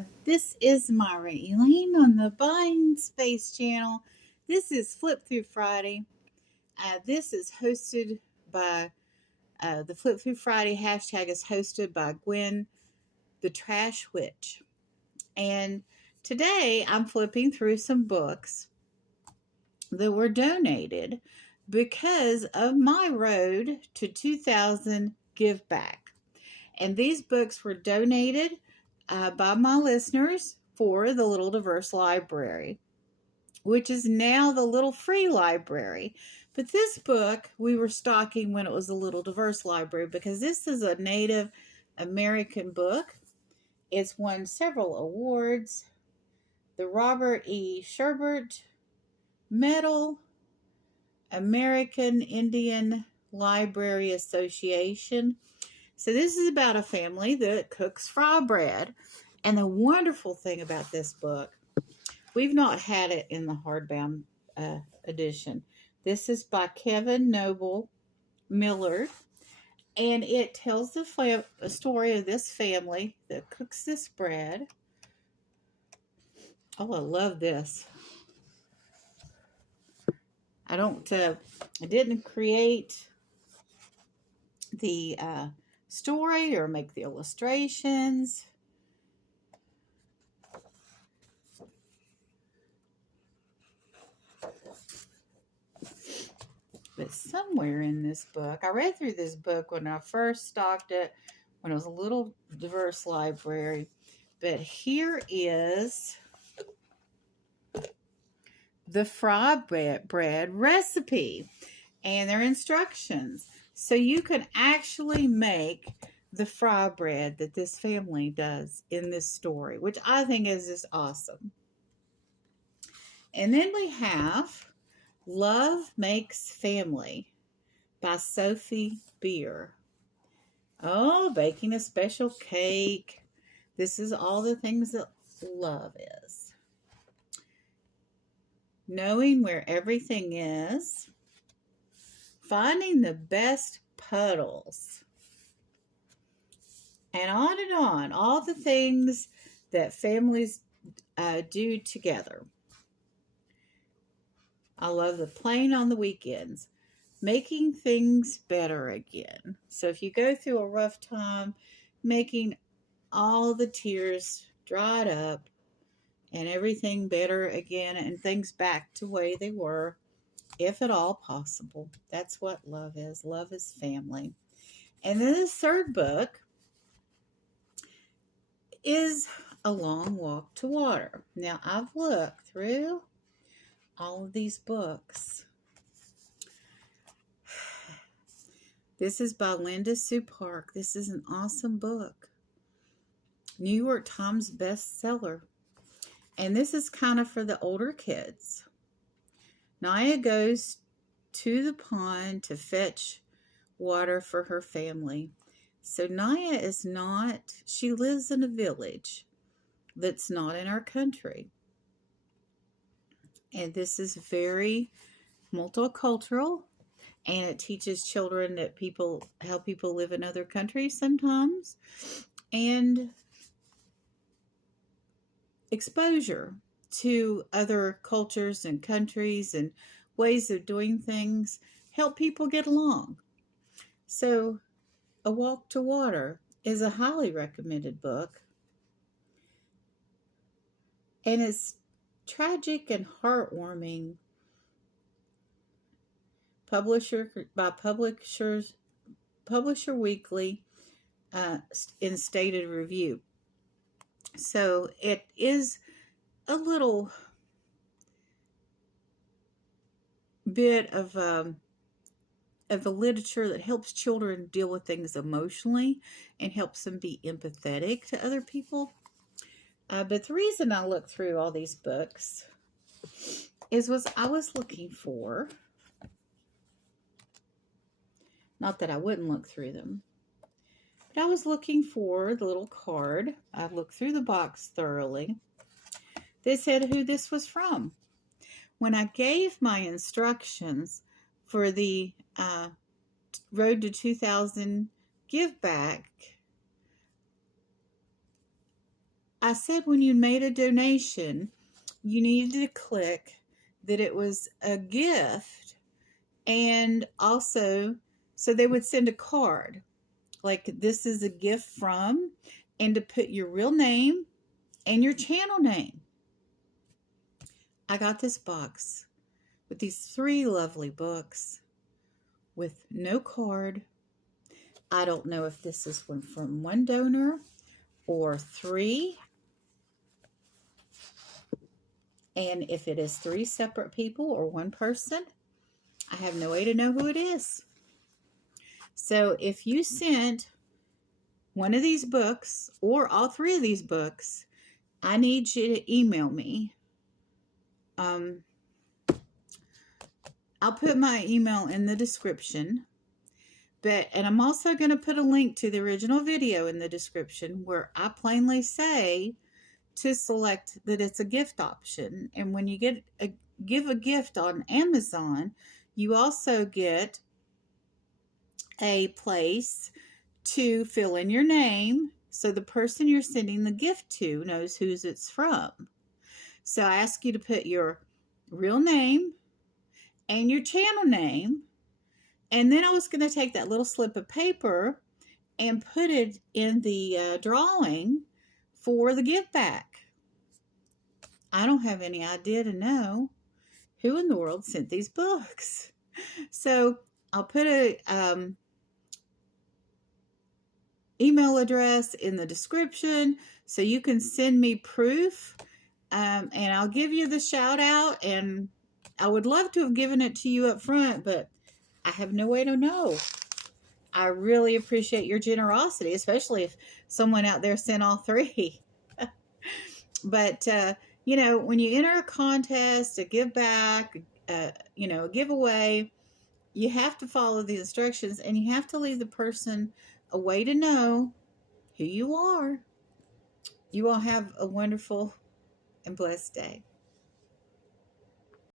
there. This is Myra Elaine on the Bind Space Channel. This is Flip Through Friday. This is hosted by the Flip Through Friday hashtag is hosted by Gwen, the Trash Witch. And today I'm flipping through some books that were donated because of my road to 2000 Giveback. And these books were donated by my listeners for the Little Diverse Library, which is now the Little Free Library. But this book we were stocking when it was the Little Diverse Library because this is a Native American book. It's won several awards. The Robert E. Sherbert Medal, American Indian Library Association. So this is about a family that cooks fry bread. And the wonderful thing about this book, we've not had it in the hardbound edition. This is by Kevin Noble Millard. And it tells the story of this family that cooks this bread. Oh, I love this. I didn't create the story or make the illustrations. But somewhere in this book, I read through this book when I first stocked it, when it was a Little Diverse Library. But here is the fry bread recipe and their instructions. So you can actually make the fry bread that this family does in this story, which I think is just awesome. And then we have Love Makes Family by Sophie Beer. Oh, baking a special cake. This is all the things that love is. Knowing where everything is. Finding the best puddles. And on. All the things that families do together. I love the playing on the weekends. Making things better again. So if you go through a rough time, making all the tears dried up and everything better again and things back to the way they were, if at all possible. That's what love is. Love is family. And then the third book is A Long Walk to Water. Now, I've looked through all of these books. This is by Linda Sue Park. This is an awesome book. New York Times bestseller. And this is kind of for the older kids. Naya goes to the pond to fetch water for her family. So Naya is not, she lives in a village that's not in our country. And this is very multicultural, and it teaches children that how people live in other countries sometimes, and exposure to other cultures and countries and ways of doing things help people get along. So A Walk to Water is a highly recommended book, and it's tragic and heartwarming. Publisher Weekly in stated review. So it is a little bit of a literature that helps children deal with things emotionally and helps them be empathetic to other people. But the reason I looked through all these books was I was looking for, not that I wouldn't look through them, but I was looking for the little card. I looked through the box thoroughly. They said who this was from. When I gave my instructions for the Road to 2000 Giveback, I said when you made a donation, you needed to click that it was a gift, and also so they would send a card like this is a gift from, and to put your real name and your channel name. I got this box with these 3 lovely books with no card. I don't know if this is one from one donor or 3. And if it is 3 separate people or one person, I have no way to know who it is. So if you sent one of these books or all 3 of these books, I need you to email me. I'll put my email in the description. And I'm also going to put a link to the original video in the description where I plainly say to select that it's a gift option. And when you give a gift on Amazon, you also get a place to fill in your name so the person you're sending the gift to knows whose it's from. So I ask you to put your real name and your channel name. And then I was going to take that little slip of paper and put it in the drawing for the Giveback. I don't have any idea to know who in the world sent these books. So I'll put a email address in the description so you can send me proof, and I'll give you the shout out. And I would love to have given it to you up front, but I have no way to know. I really appreciate your generosity, especially if someone out there sent all 3. But, you know, when you enter a contest, a give back, you know, a giveaway, you have to follow the instructions, and you have to leave the person a way to know who you are. You all have a wonderful and blessed day.